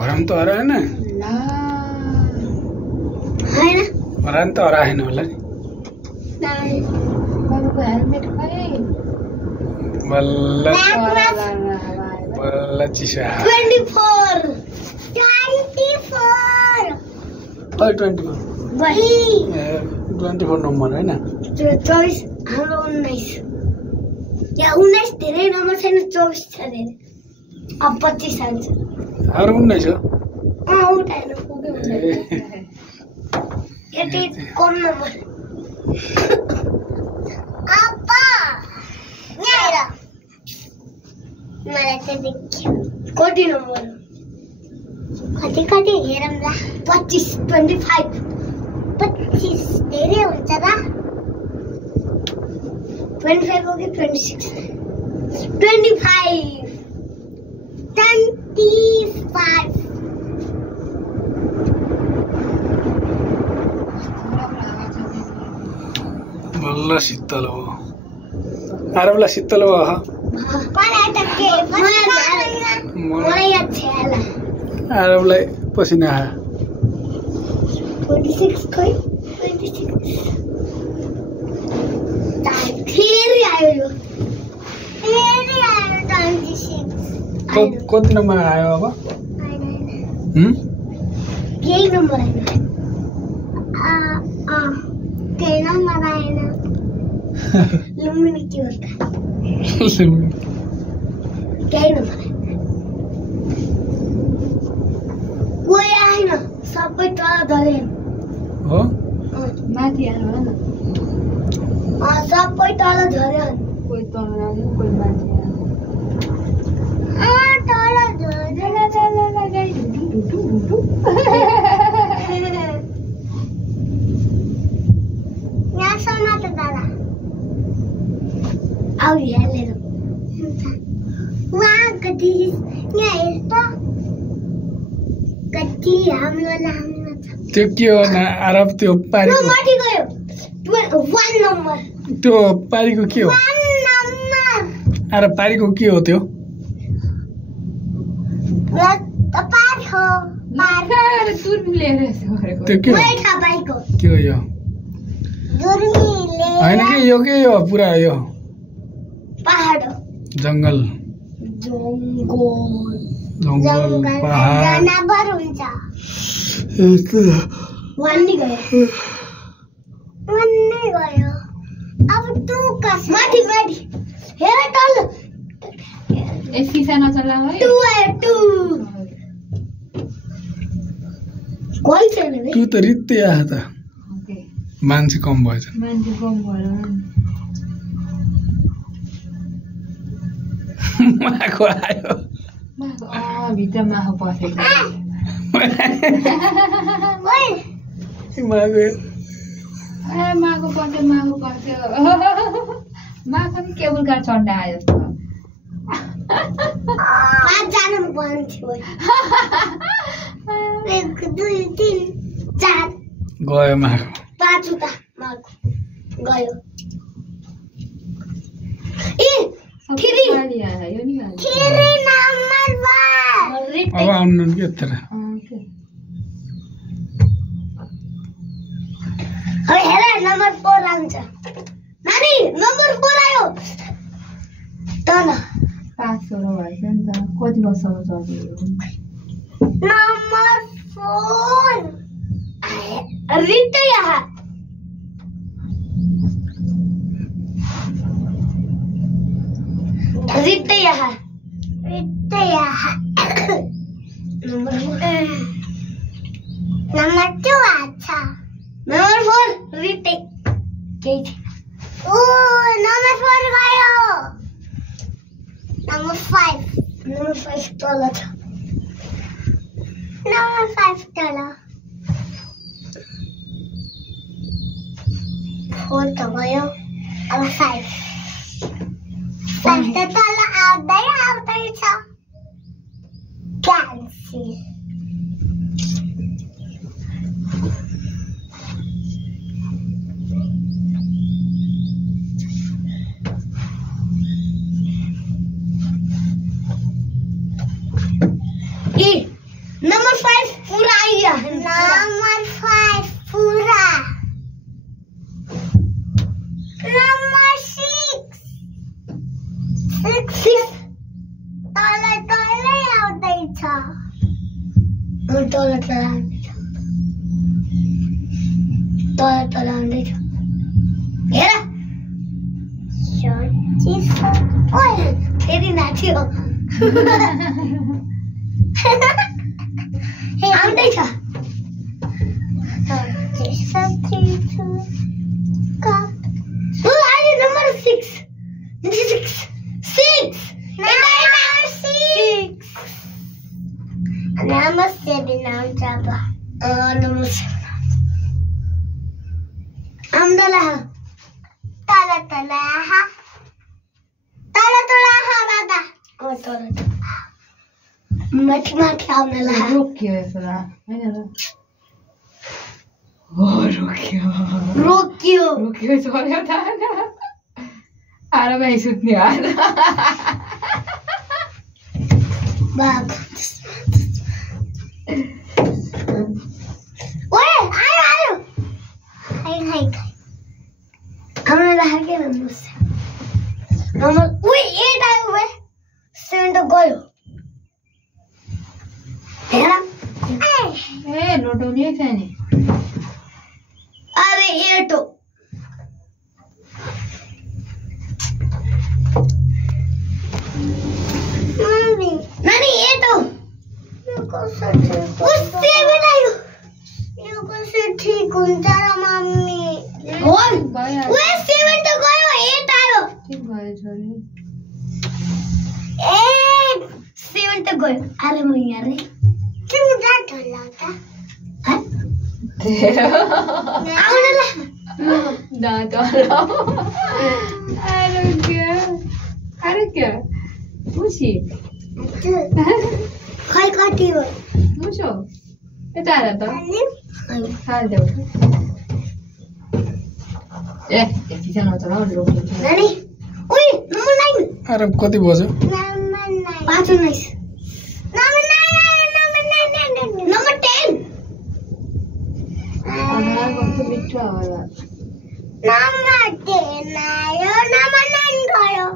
हराम त हराएन हरान त हराएन होला नि बल्ल बल्ल चिसो 24 नम्बर हैन 24 हाम्रो 19 या 19 धेरै नम्बर छैन 24 छ धेरै अब 25 आउँछ हाम्रो 19 हो उठाएन पुग्यो यति कम नम्बर अपा यहाँ मलाई त देखियो कति नम्बर कति हेरौँला 25 धेरै हुन्छ र 25 हो कि 26 25 बल्ल शीतल हो आरबला शीतल हो आरबलाई पसिना 26 खोइ 26 फेरि आयो यो फेरि आयो 26 कति नम्बर आयो अब यही नम्बर आएन त्यही नम्बर आएन लुम्बिनी के होता त्यही नम्बर कोही आएन सबै तल झरे हो माथि आएर न सबै तल झर्यो कोही तल आयो कोही माथि त्यो के हो आरब त्यो पारीको त्यो पारीको के हो आरब पारीको के हो त्यो त्यो के हो यो होइन कि यो के हो पुरा यो पहाड जंगल पहाड जनावर हुन्छ वन्नी गयो अब तू कस माथि हेर तल यसकी सानो चला है 2 आयो 2 कोही छैन बे तू त रित्ते आयो त मान्छे कम भएछ मान्छे कम भएर माको आयो भित्र माखो पसेको माको पस्यो माको नि केबल कार चढ्दा आयो 5 जना बन्थ्यो 1 2 3 4 गयो माको 5 उता माको गयो खिरी नम्बर 1 अब आउनु के तर अब हेर नम्बर 4 आउँछ नानी नम्बर 4 आयो तल 5 सोह्र भएछ नि त कति वर्षको चल्यो नम्बर 4 रित्ते यहाँ नम्बर 2 अच्छा नम्बर 4 रित्ते केही थिएन नम्बर 4 गयो नम्बर 5 तल छ नम्बर 5 तल 4 त गयो अब 5 त तल आउँदैछ क्यान्सल तल आउँदैछ हेर फेरि नाच्यो आउँदैछ नम्बर 6 Number 7 आउँछ अब नम्बर 7 आउँदैला तल दादा तल माथि आउनला रोक्यो यसरा हैन र रोक्यो चल्यो त आरामै सुत्ने हाल बाबु ओए आयो हाय हाम्रो लाग्यो नम्बर ओए 8 आयो वे 7 त गयो हेर ए लोटोले छ नि अरे 8 हो नानी 8 हो उससे बनायो यो कसो ठीक हुन्छ र मम्मी हो ओए 7 त गयो 8 आयो ठीक भयो छोरी ए 7 त गयो अरे म यहाँ रे तिमी दाँत हल्लाउँदा आउनला दाँत हल्लाउ अरे क्या मुसी खै कति हो मुसो यता आएर त हाल्देऊ ए यति सानो त रोक्यो नानी ओइ नम्बर 9 अरे कति बज्यो नम्बर 9 5 19 नम्बर 10 अगाडि कस्तो बिट्रा होला नम्बर 10 आयो नम्बर 9 गयो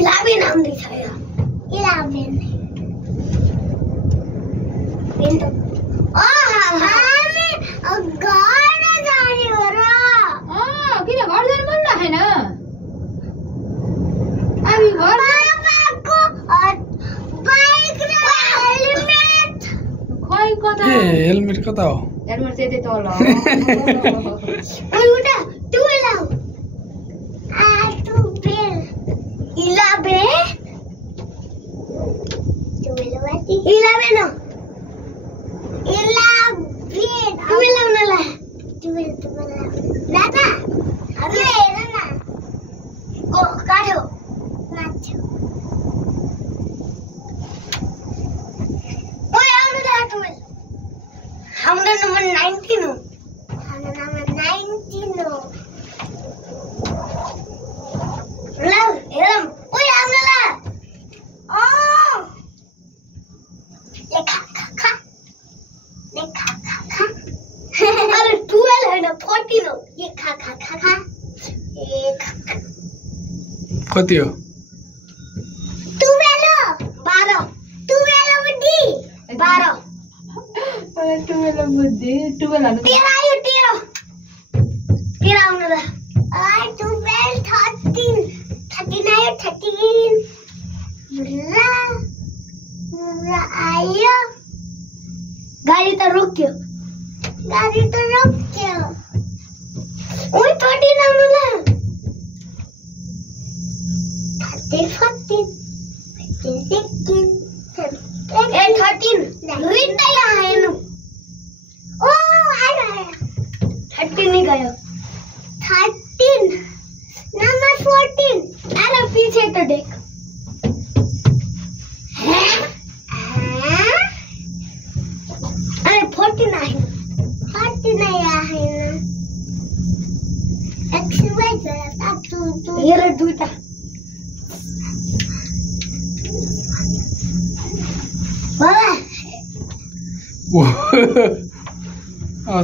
11 आउँदैछ यो 11 बिन्दु हामी घर जाने हो र किन घर जानु मन लागेन हामी घर पापाको बाइक र हेलमेट खै कता ए हेलमेट कता हो हेलमेट त्यतै तल ओइ उता 12 आऊ आ 12 11 हो 12 आउनला 12 दादा अरे हेर न को काट्यो नाच्यो ओइ आउनु दा 12 हाम्रो नम्बर 19 हो हाम्रो नम्बर 19 हो ल हेरौँ ओइ आउनला अरे 12 हैन 14 हो ये खा कति हो 12 बुद्धि 12 अरे 12 बुद्धि 12 हाल्नु 13 आयो 13 आउनु ल 12 13 आयो 13 र आयो गाडी त रोक्यो ओइ 13 आउनु ल 13 14 15 16 ए 13 दुईटा यहाँ हेर्नु ओ आयो 13 नै गयो 13 नम्बर 14 अरे पीछे तो देख अरे 14 आयो 14 आया है ना एक्सरसाइज जरा तू ये रे दुईटा बाबा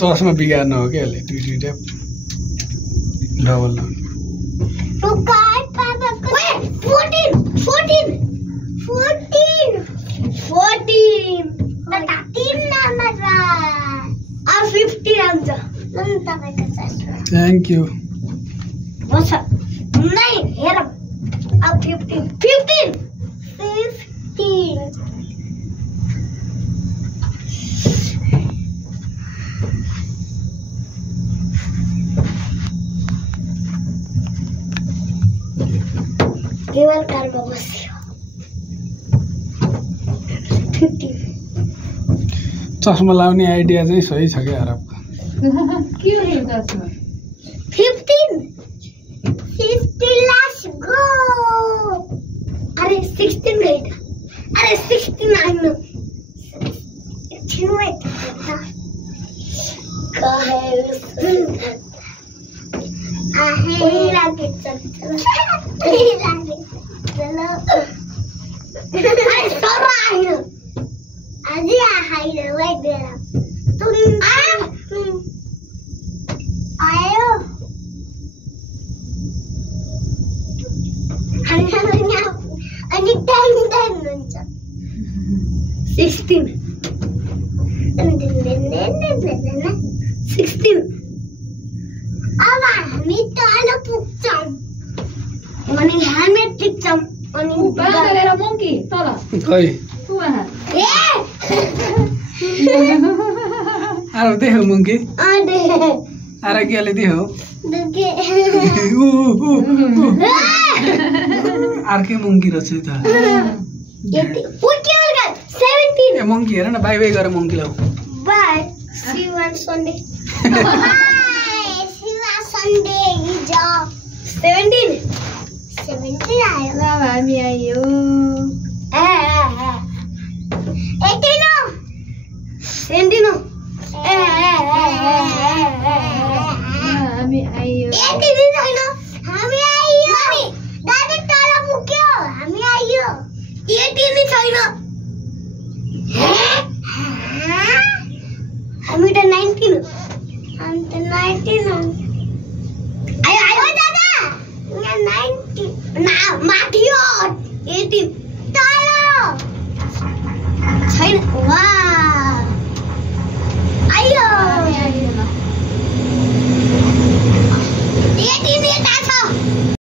चस्मा बिगार्न हो क्या यसले दुईटा डबल रुका पापा ओए 14 14 14 14 दादा 3 नम्बर अब 50 आउँछ ल तपाईको सर थ्याङ्क यू बस नहीं हेर अब 15 देवाल कारमा बस्यो 15 चस्मा लाउने आइडिया चाहिँ सही छ क्या आरबको के हो यो चस्मा 15 let's go अरे 16 गई था अरे 16 आइनु छिनुए कहे आहे लागे चलो अरे सर आइनु अझै आइनु वेट देला तुम आयो अनि टाइम हुन्छ 16 अब हामी तल पुग्छौँ अनि हामी टिक्छौँ अनि गरेर मङ्की तल खै वहाँ आरो देखौ मङ्की अरे आरा के ले देखौ दुके अर्कै मङ्की रहेछ त यति पुग्यो ल 17 ए मङ्की हेर न बाई बाई गर मङ्की लाउ bye see you on Sunday bye see you on Sunday हिजो 17 आयो ल हामी आयो 18 17 हामी आयो यति दिन छैन हामी आयो दादा तल पुग्यो हामी आयो यति दिन छैन हामी त 19 अन्त 19 आयो आयो दादा यहाँ 90 ना माथि